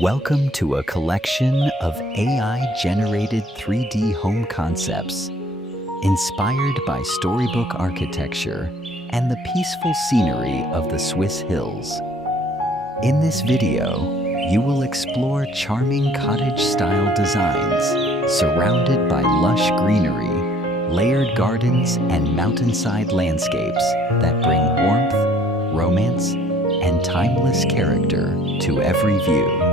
Welcome to a collection of AI-generated 3D home concepts, inspired by Storybook architecture and the peaceful scenery of the Swiss hills. In this video, you will explore charming cottage-style designs surrounded by lush greenery, layered gardens, and mountainside landscapes that bring warmth, romance, and timeless character to every view.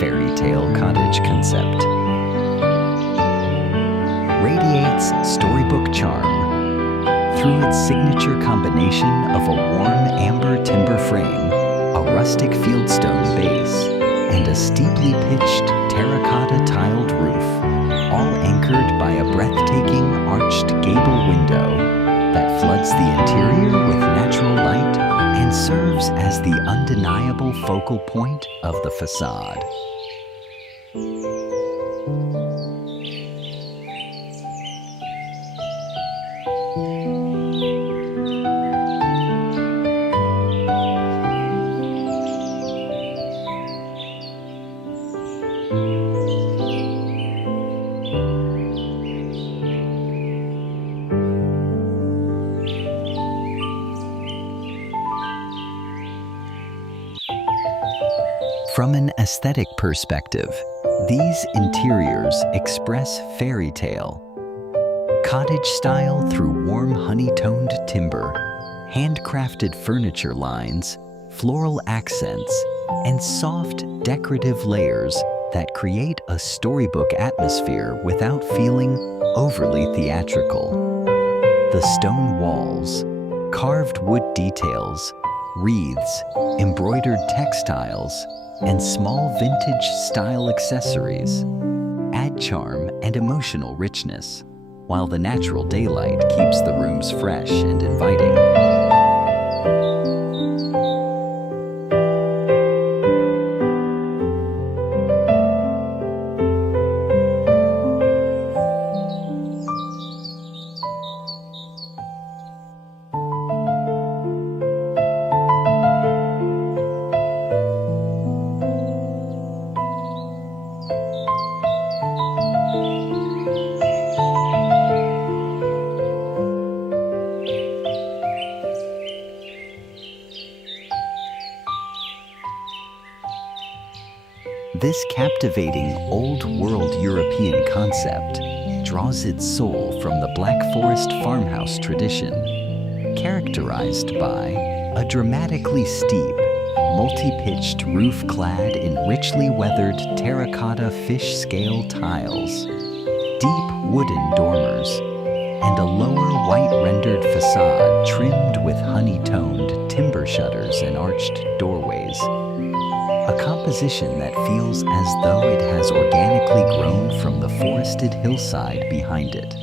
fairy tale cottage concept. Radiates Storybook charm. Through its signature combination of a warm amber timber frame, a rustic fieldstone base, and a steeply pitched terracotta tiled roof, all anchored by a breathtaking arched gable window that floods the interior with natural light and serves as the undeniable focal point of the facade. From an aesthetic perspective, these interiors express fairy tale. Cottage style through warm honey-toned timber, handcrafted furniture lines, floral accents, and soft decorative layers that create a storybook atmosphere without feeling overly theatrical. The stone walls, carved wood details, wreaths, embroidered textiles, and small vintage-style accessories add charm and emotional richness, while the natural daylight keeps the rooms fresh and inviting. This captivating old-world European concept draws its soul from the Black Forest farmhouse tradition, characterized by a dramatically steep, multi-pitched roof clad in richly weathered terracotta fish scale tiles, deep wooden dormers, and a lower white-rendered facade trimmed with honey-toned timber shutters and arched doorways. A composition that feels as though it has organically grown from the forested hillside behind it.